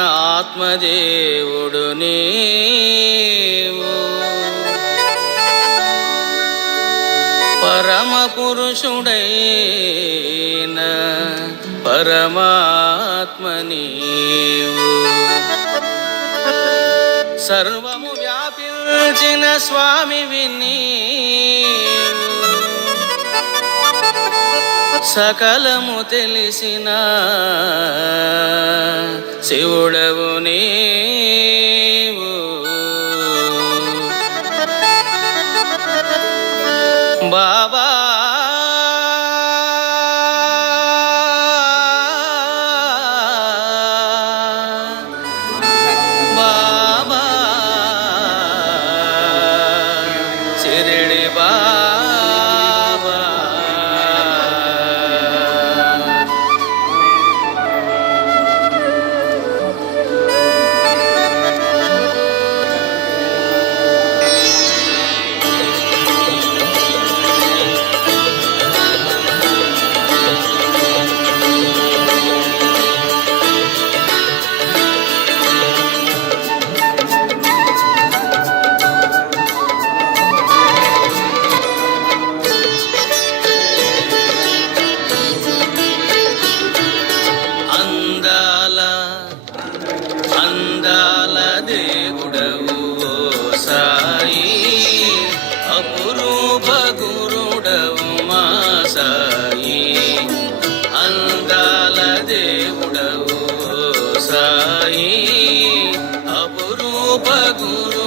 ఆత్మదేవుడు నీవు. పరమ పురుషుడైన పరమాత్మ నీవు. సర్వము వ్యాపించిన స్వామి విని సకలము తెలిసిన అపురూప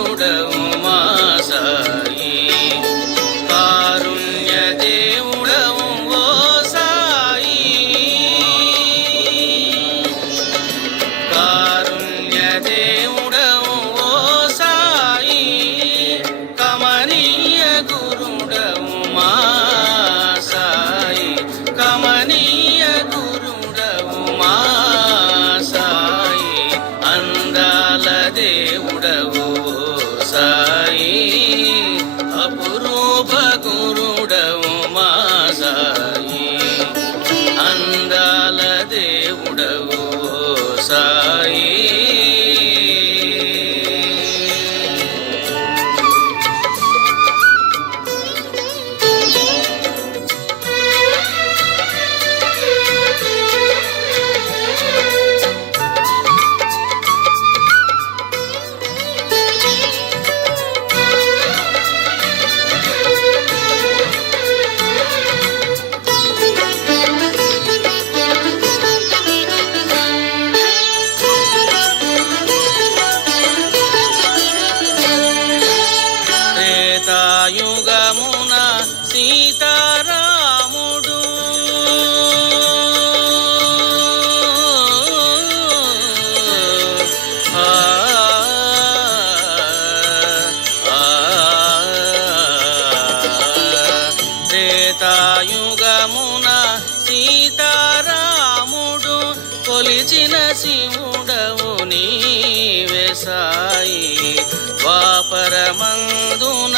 కొలిచిన శివుడవు నీవే సాయి. ద్వాపరమందున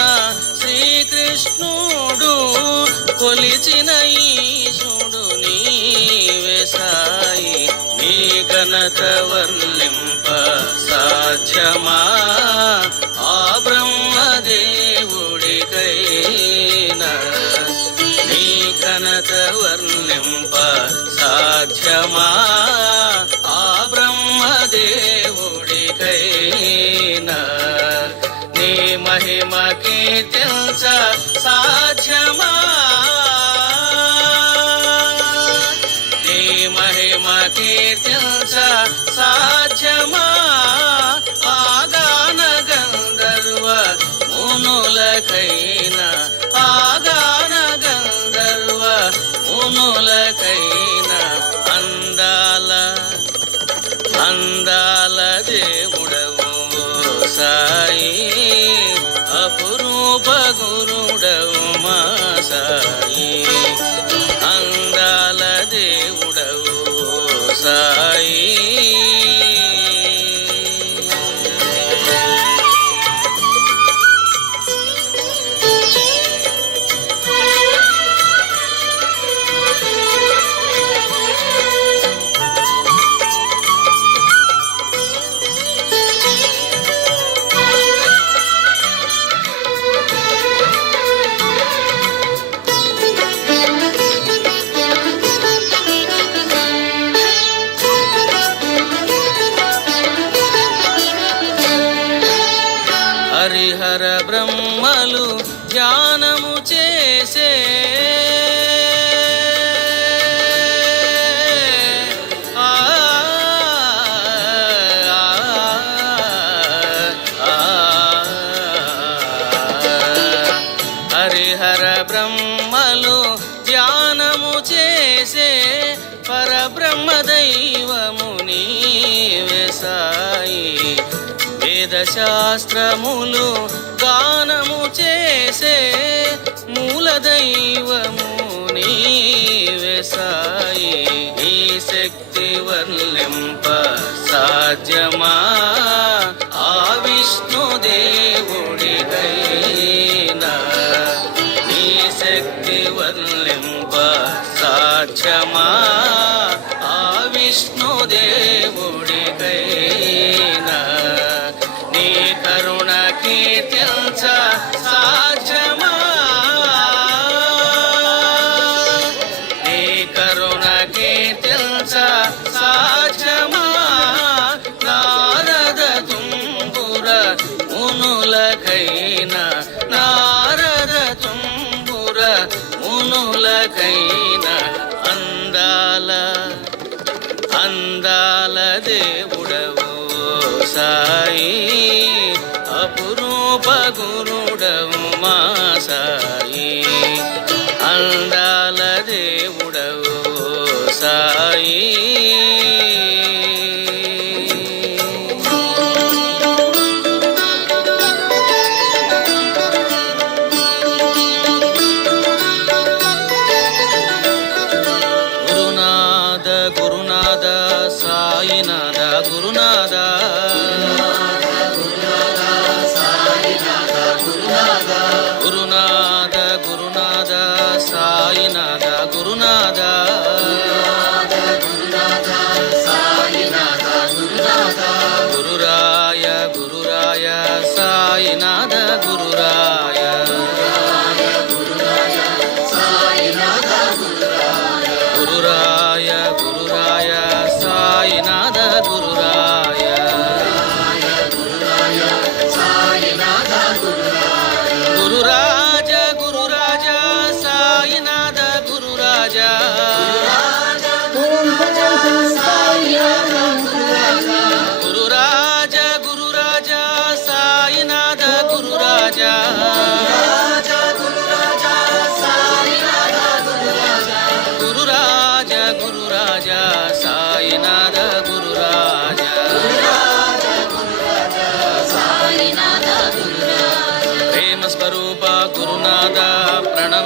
శ్రీకృష్ణుడు కొలిచిన ఈశుడు నీవే సాయి. నీ ఘనత వర్ణింప సాధ్యమా? ఆ బ్రహ్మదేవుడికైనా నీ ఘనత వర్ణ సాధ్యమా? ఆ బ్రహ్మదేవుడికైనా నీ మహిమ కీర్తించ సాధ్యమా? నీ మహిమ కీర్తించ సాధ్యమా? ఆగాన గంధర్వ మునులకైనా ఆగాన గంధర్వ మునులకైనా అందాల అందాల దేవుడవు సాయి అపురూప గురుడవు మా సాయి ಹರಿಹರ శాస్త్రములు గానము చేసే మూల దైవము నీవే సాయి. ఈ శక్తి వర్లింప సాధ్యమా? ఆ విష్ణు సాయి అపురూప గురు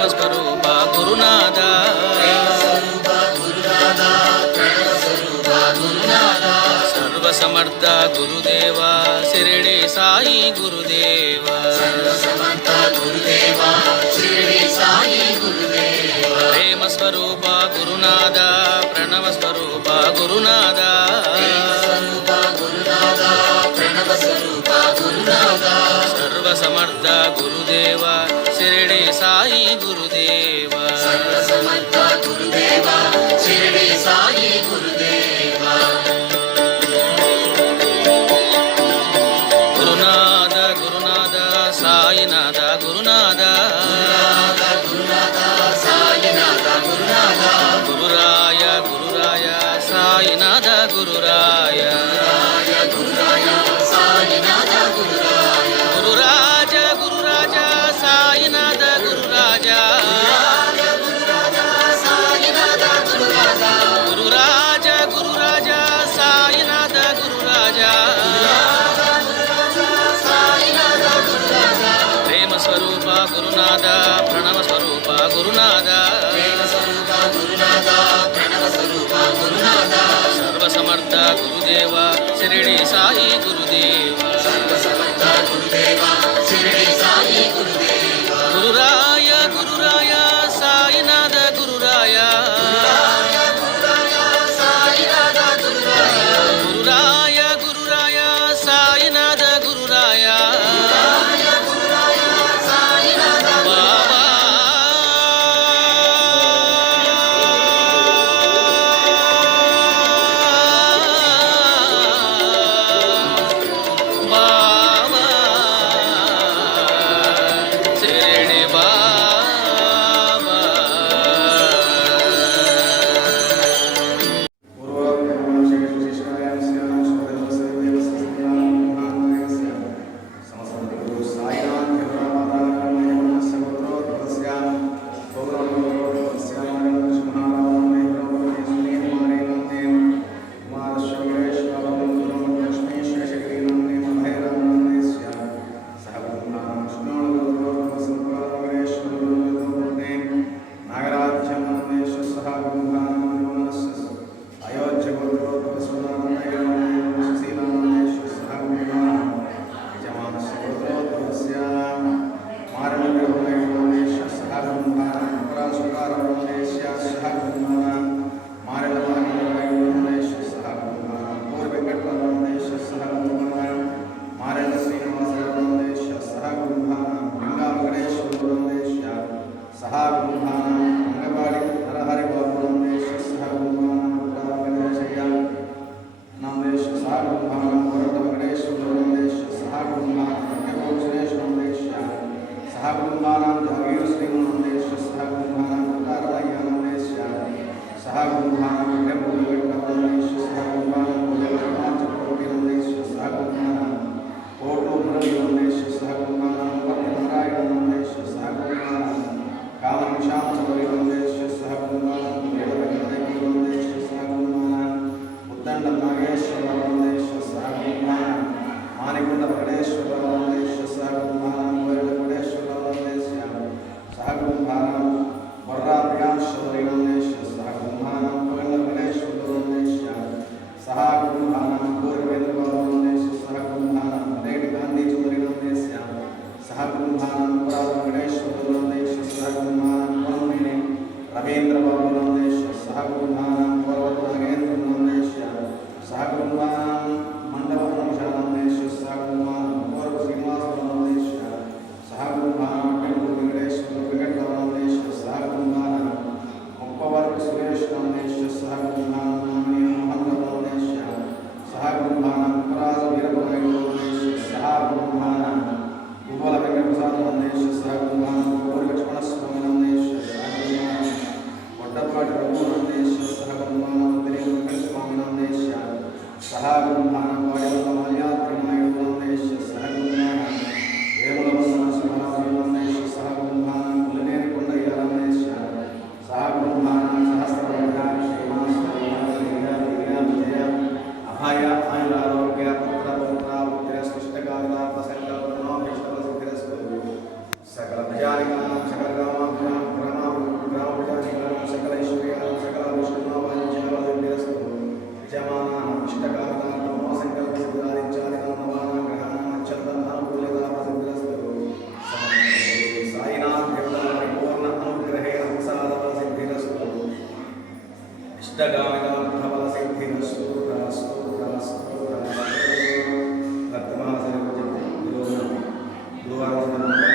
ప్రణవ స్వరూప గురునాథ సమర్థ గురుదేవా శిరిడి సాయి గురుదేవా. ప్రేమ స్వరూప గురునాథ ప్రణవ స్వరూప గురునాథ. సర్వ సమర్థ గురుదేవా శిరిడి సాయి గురునాథ ప్రణవ స్వరూప గురునాథ. సర్వసమర్థ గురుదేవ శిరిడి సాయి గురుదేవ. గురురాయ గురురాయ ఇష్టగామికార్థబల సిద్ధిరస్తు రాస్తు రాస్తు రాస్తు భక్తమాసన గురువారం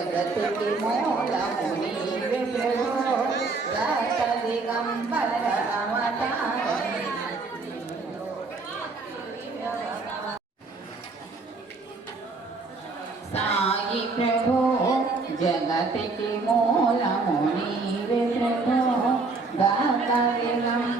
జగతికి మూలముని ప్రభో రత దిగంబర సాయి ప్రభో జగతికి మూలముని ప్రభో గత విలంబర